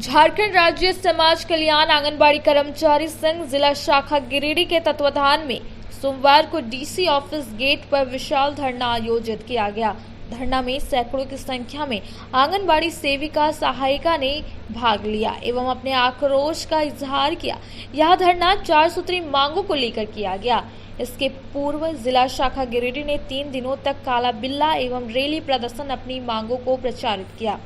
झारखंड राज्य समाज कल्याण आंगनबाड़ी कर्मचारी संघ जिला शाखा गिरिडीह के तत्वाधान में सोमवार को डीसी ऑफिस गेट पर विशाल धरना आयोजित किया गया। धरना में सैकड़ों की संख्या में आंगनबाड़ी सेविका सहायिका ने भाग लिया एवं अपने आक्रोश का इजहार किया। यह धरना 4 सूत्री मांगों को लेकर किया गया। इसके पूर्व जिला शाखा गिरिडीह ने 3 दिनों तक काला बिल्ला एवं रैली प्रदर्शन अपनी मांगों को प्रचारित किया।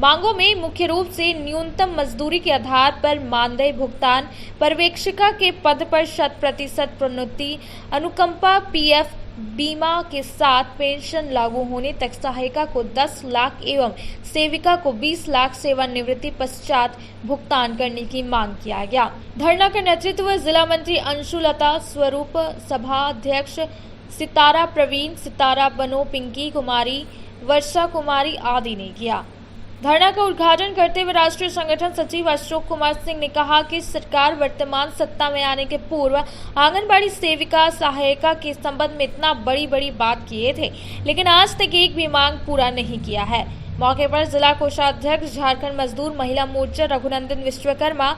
मांगों में मुख्य रूप से न्यूनतम मजदूरी के आधार पर मानदेय भुगतान, पर्यवेक्षिका के पद पर 100% प्रोन्नति, अनुकंपा, पीएफ, बीमा के साथ पेंशन लागू होने तक सहायिका को 10 लाख एवं सेविका को 20 लाख सेवानिवृत्ति पश्चात भुगतान करने की मांग किया गया। धरना का नेतृत्व जिला मंत्री अंशुलता स्वरूप, सभा अध्यक्ष सितारा प्रवीण, सितारा बनो, पिंकी कुमारी, वर्षा कुमारी आदि ने किया। धरना का उद्घाटन करते हुए राष्ट्रीय संगठन सचिव अशोक कुमार सिंह ने कहा कि सरकार वर्तमान सत्ता में आने के पूर्व आंगनबाड़ी सेविका सहायिका के संबंध में इतना बड़ी बात किए थे, लेकिन आज तक एक भी मांग पूरा नहीं किया है। मौके पर जिला कोषाध्यक्ष झारखंड मजदूर महिला मोर्चा रघुनंदन विश्वकर्मा,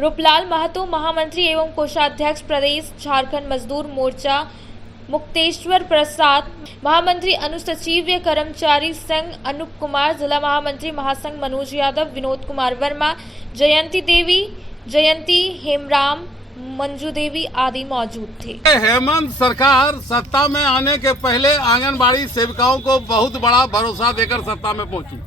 रूपलाल महतो, महामंत्री एवं कोषाध्यक्ष प्रदेश झारखंड मजदूर मोर्चा मुक्तेश्वर प्रसाद, महामंत्री अनुसचिव कर्मचारी संघ अनूप कुमार, जिला महामंत्री महासंघ मनोज यादव, विनोद कुमार वर्मा, जयंती देवी, जयंती हेमराम, मंजू देवी आदि मौजूद थे। हेमंत सरकार सत्ता में आने के पहले आंगनबाड़ी सेविकाओं को बहुत बड़ा भरोसा देकर सत्ता में पहुंची,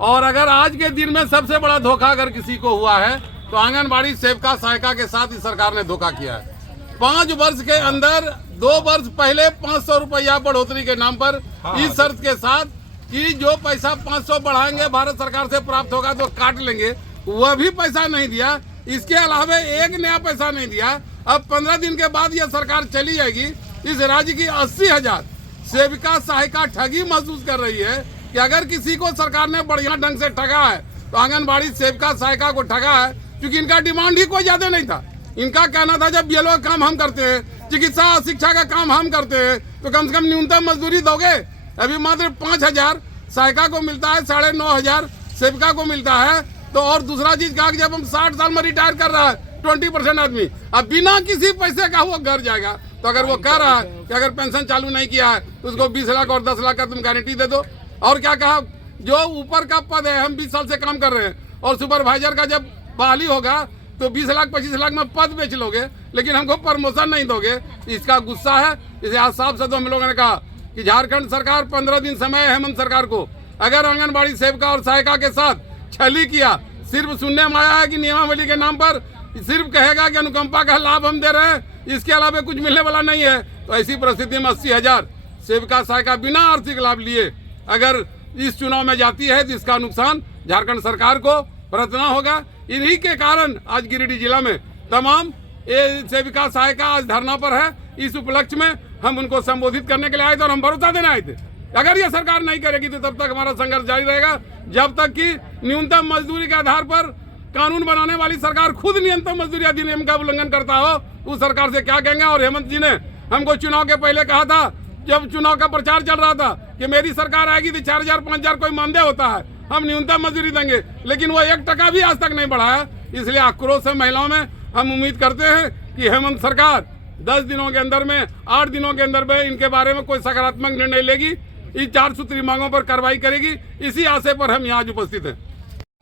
और अगर आज के दिन में सबसे बड़ा धोखा अगर किसी को हुआ है तो आंगनबाड़ी सेविका सहायिका के साथ इस सरकार ने धोखा किया है। 5 वर्ष के अंदर 2 वर्ष पहले 500 रुपया बढ़ोतरी के नाम पर इस शर्त के साथ कि जो पैसा 500 बढ़ाएंगे भारत सरकार से प्राप्त होगा तो काट लेंगे, वह भी पैसा नहीं दिया। इसके अलावा एक नया पैसा नहीं दिया। अब 15 दिन के बाद यह सरकार चली जाएगी। इस राज्य की 80,000 सेविका सहायिका ठगी महसूस कर रही है कि अगर किसी को सरकार ने बढ़िया ढंग से ठगा है तो आंगनबाड़ी सेविका सहायिका को ठगा है, क्योंकि इनका डिमांड ही कोई ज्यादा नहीं था। इनका कहना था जब बीएलओ का काम हम करते हैं, चिकित्सा और शिक्षा का काम हम करते हैं, तो कम से कम न्यूनतम मजदूरी दोगे। अभी मात्र 5,000 सहायिका को मिलता है, 9,500 सेविका को मिलता है। तो और दूसरा चीज कहा कि जब हम 60 साल में रिटायर कर रहा है 20% आदमी अब बिना किसी पैसे का वो घर जाएगा। तो अगर वो कह रहा है कि अगर पेंशन चालू नहीं किया है तो उसको 20 लाख और 10 लाख का तुम गारंटी दे दो। और क्या कहा, जो ऊपर का पद है, हम 20 साल से काम कर रहे हैं, और सुपरवाइजर का जब बहाली होगा तो 20 लाख 25 लाख में पद बेच लोगे, लेकिन हमको प्रमोशन नहीं दोगे। इसका गुस्सा है। इसे आज साफ शब्दों हम लोगों ने कहा कि झारखंड सरकार 15 दिन समय है हेमंत सरकार को, अगर आंगनबाड़ी सेविका और सहायिका के साथ छली किया, सिर्फ सुनने में आया है कि नियमावली के नाम पर सिर्फ कहेगा कि अनुकंपा का लाभ हम दे रहे हैं, इसके अलावा कुछ मिलने वाला नहीं है, तो ऐसी परिस्थिति में 80,000 सेविका सहायिका बिना आर्थिक लाभ लिए अगर इस चुनाव में जाती है तो इसका नुकसान झारखंड सरकार को भुगतना होगा। इन्हीं के कारण आज गिरिडीह जिला में तमाम सेविका सहायिका आज धरना पर है। इस उपलक्ष्य में हम उनको संबोधित करने के लिए आए थे और हम भरोसा देने आए थे। अगर ये सरकार नहीं करेगी तो तब तक हमारा संघर्ष जारी रहेगा, जब तक कि न्यूनतम मजदूरी के आधार पर कानून बनाने वाली सरकार खुद न्यूनतम मजदूरी अधिनियम का उल्लंघन करता हो। उस सरकार से क्या कहेंगे। और हेमंत जी ने हमको चुनाव के पहले कहा था, जब चुनाव का प्रचार चल रहा था, कि मेरी सरकार आएगी तो 4,000 5,000 कोई मानदेय होता है, हम न्यूनतम मजदूरी देंगे, लेकिन वो 1 टका भी आज तक नहीं बढ़ाया। इसलिए आक्रोश है महिलाओं में। हम उम्मीद करते हैं कि हेमंत सरकार 10 दिनों के अंदर में, 8 दिनों के अंदर में इनके बारे में कोई सकारात्मक निर्णय लेगी, इन 4 सूत्री मांगों पर कार्रवाई करेगी। इसी आशय पर हम यहाँ आज उपस्थित हैं।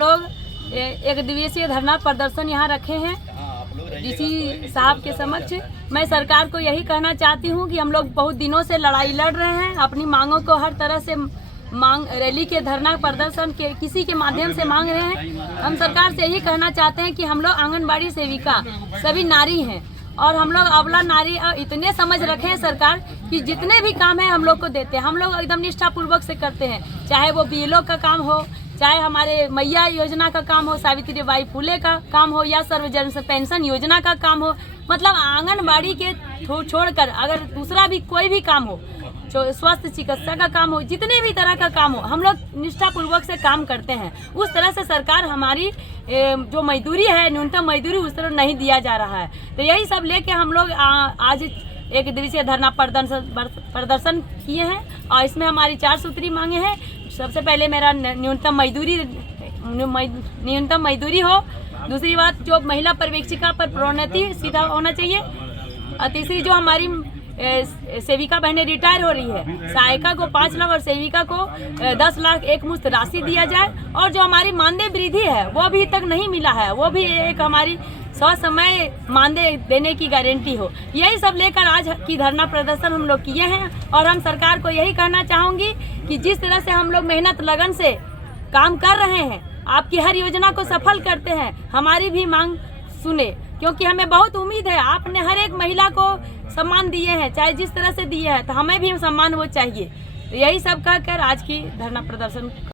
लोग एक दिवसीय धरना प्रदर्शन यहाँ रखे हैं डीसी साहब के समक्ष। मैं सरकार को यही कहना चाहती हूँ कि हम लोग बहुत दिनों से लड़ाई लड़ रहे हैं, अपनी मांगों को हर तरह से रैली के धरना प्रदर्शन के किसी के माध्यम से मांग रहे हैं। हम सरकार से यही कहना चाहते हैं कि हम लोग आंगनबाड़ी सेविका सभी नारी हैं, और हम लोग अबला नारी इतने समझ रखे हैं सरकार कि जितने भी काम है हम लोग को देते हैं। हम लोग एकदम निष्ठापूर्वक से करते हैं, चाहे वो बीएलओ का काम हो, चाहे हमारे मैया योजना का काम हो, सावित्री बाई फुले का काम हो, या सर्वजन पेंशन योजना का काम हो। मतलब आंगनबाड़ी के छोड़कर अगर दूसरा भी कोई भी काम हो, स्वास्थ्य चिकित्सा का काम हो, जितने भी तरह का काम हो, हम लोग निष्ठापूर्वक से काम करते हैं। उस तरह से सरकार हमारी जो मजदूरी है, न्यूनतम मजदूरी, उस तरह नहीं दिया जा रहा है। तो यही सब लेके हम लोग आज एक दिवसीय धरना प्रदर्शन किए हैं, और इसमें हमारी 4 सूत्री मांगे हैं। सबसे पहले मेरा न्यूनतम न्यूनतम मजदूरी हो। दूसरी बात, जो महिला पर्यवेक्षिका पर प्रोन्नति सीधा होना चाहिए। और तीसरी, जो हमारी सेविका बहनें रिटायर हो रही है, सहायिका को 5 लाख और सेविका को 10 लाख एक मुश्त राशि दिया जाए। और जो हमारी मानदेय वृद्धि है वो अभी तक नहीं मिला है, वो भी एक हमारी समय मानदेय देने की गारंटी हो। यही सब लेकर आज की धरना प्रदर्शन हम लोग किए हैं। और हम सरकार को यही कहना चाहूँगी कि जिस तरह से हम लोग मेहनत लगन से काम कर रहे हैं, आपकी हर योजना को सफल करते हैं, हमारी भी मांग सुने, क्योंकि हमें बहुत उम्मीद है। आपने हर एक महिला को सम्मान दिए हैं, चाहे जिस तरह से दिए हैं, तो हमें भी सम्मान वो चाहिए। तो यही सब कहकर आज की धरना प्रदर्शन